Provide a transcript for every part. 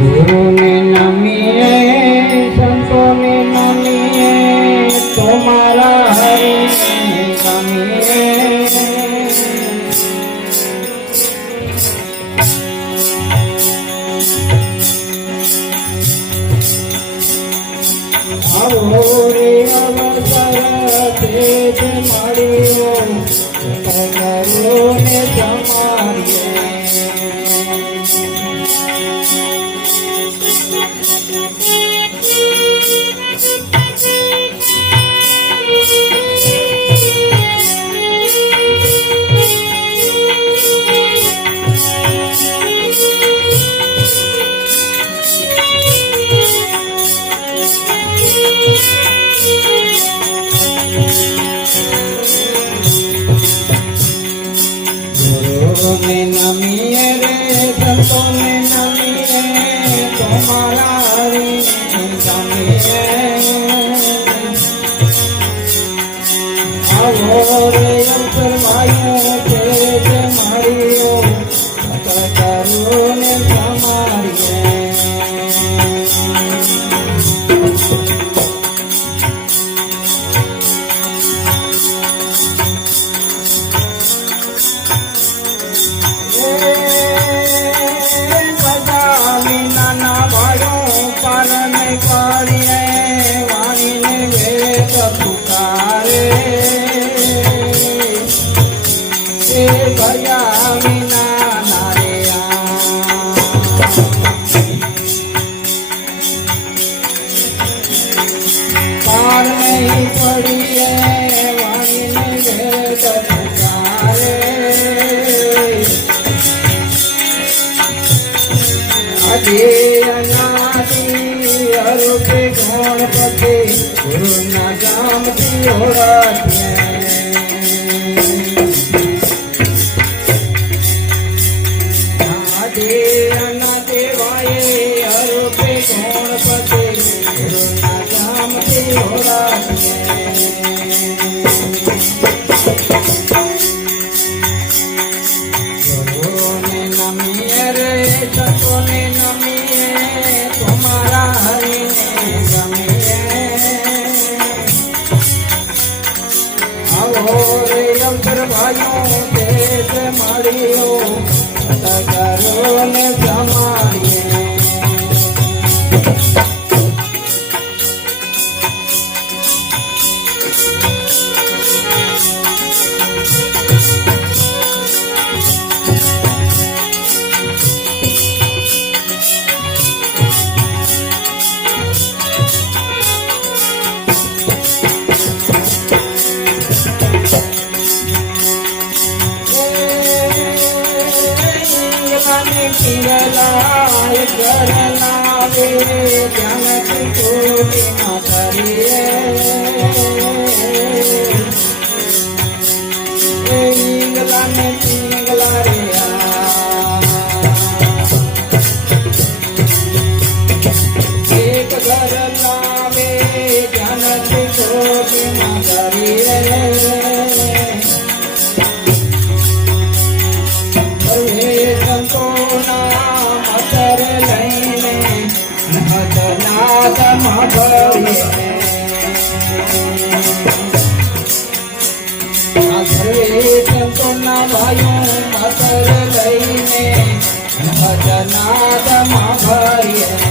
你。ভুবনে নামিয়ে রে যতনে না पिंगला ने पिंगला रे एक घर लावे जनक शोक न करी रे संतोना मतर लैने नहत नाद मभवे ભયું મતર લઈને ભજનાદમાં ભયે.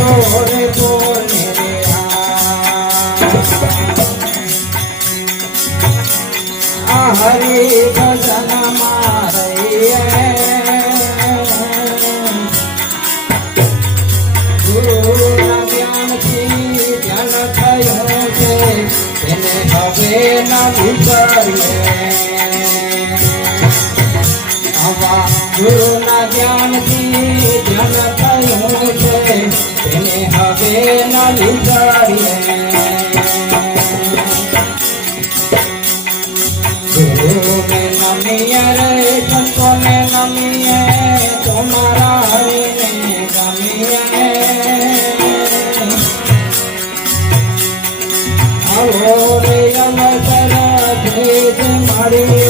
તોરે બોલે રે આ હરે ભજન મારે ગુરુના જ્ઞાનથી ધ્યાન થયો છે એને હવે ના ભૂતરીએ આવા ગુરુના જ્ઞાનથી ધ્યાન जावे नलुकारिए गुरु में नमिए रे संतो में नमिए तुम्हारा हरि में गमिए आओ रे, अमर भेद मरिए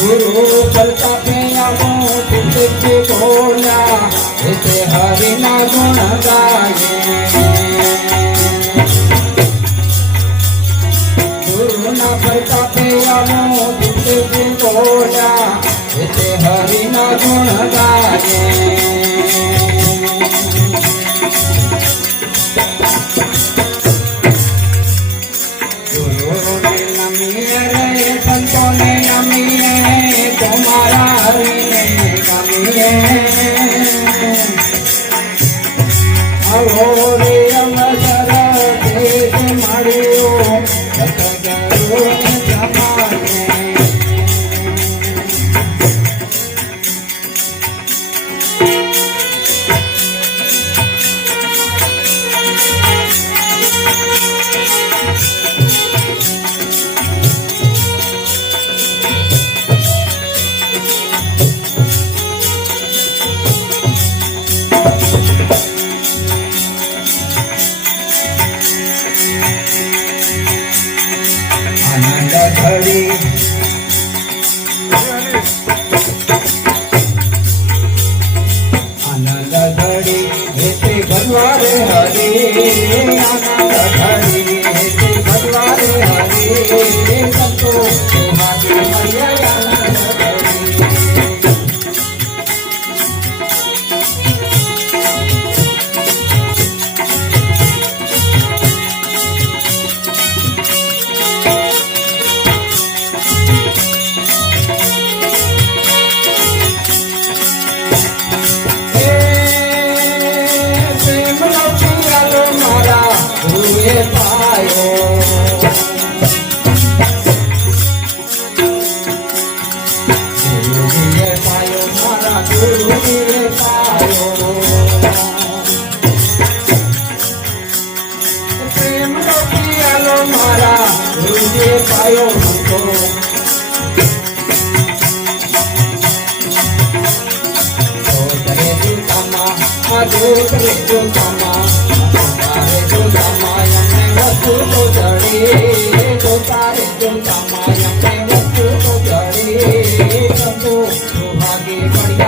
ગુરુ ચલતા પેયામો તુલસી બોલ્યા એતે હરિના ગુણ ગાયે. ગુરુના ફરતા પેયામો તુલસી બોલ્યા એતે હરિના ગુણ ગાયે. তোমারা ভাগে বাড়ি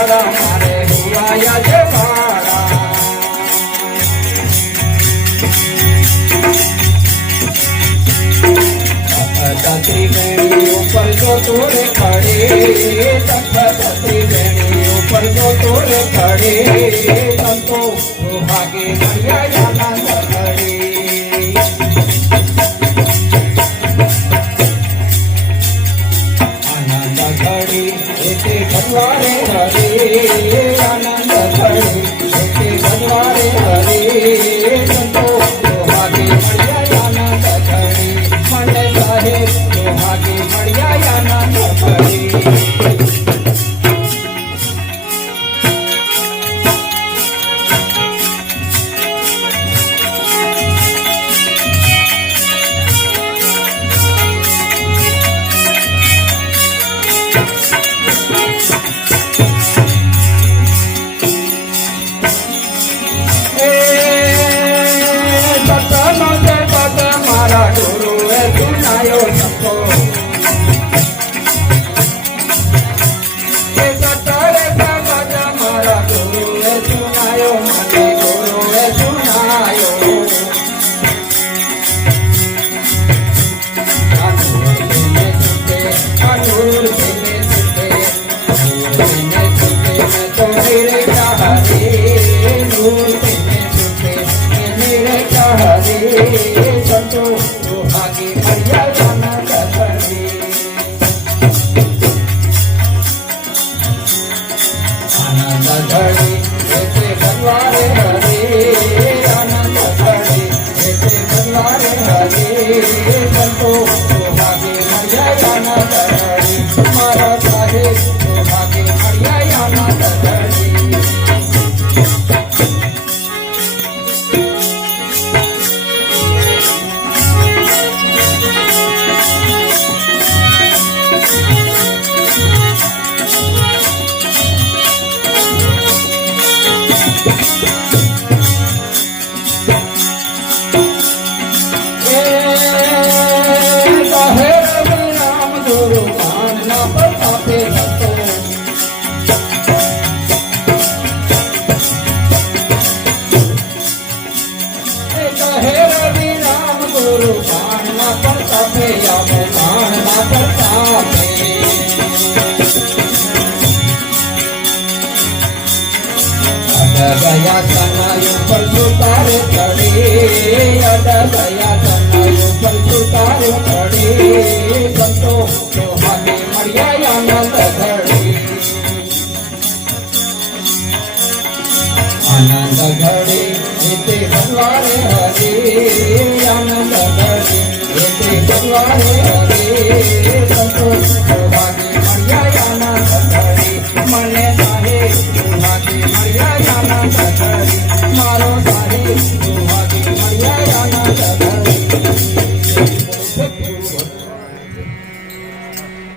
जवाड़ा ऊपर जो तोड़े खड़े तखतती बेनी जो तोड़े खड़े तो भागे मैया Hare Gracias. ભાગે હરિયા ઘડી ઇતિ ભગવાને હરે આનંદ ઘડી ઇતિ ભગવાને હરે સંતોષ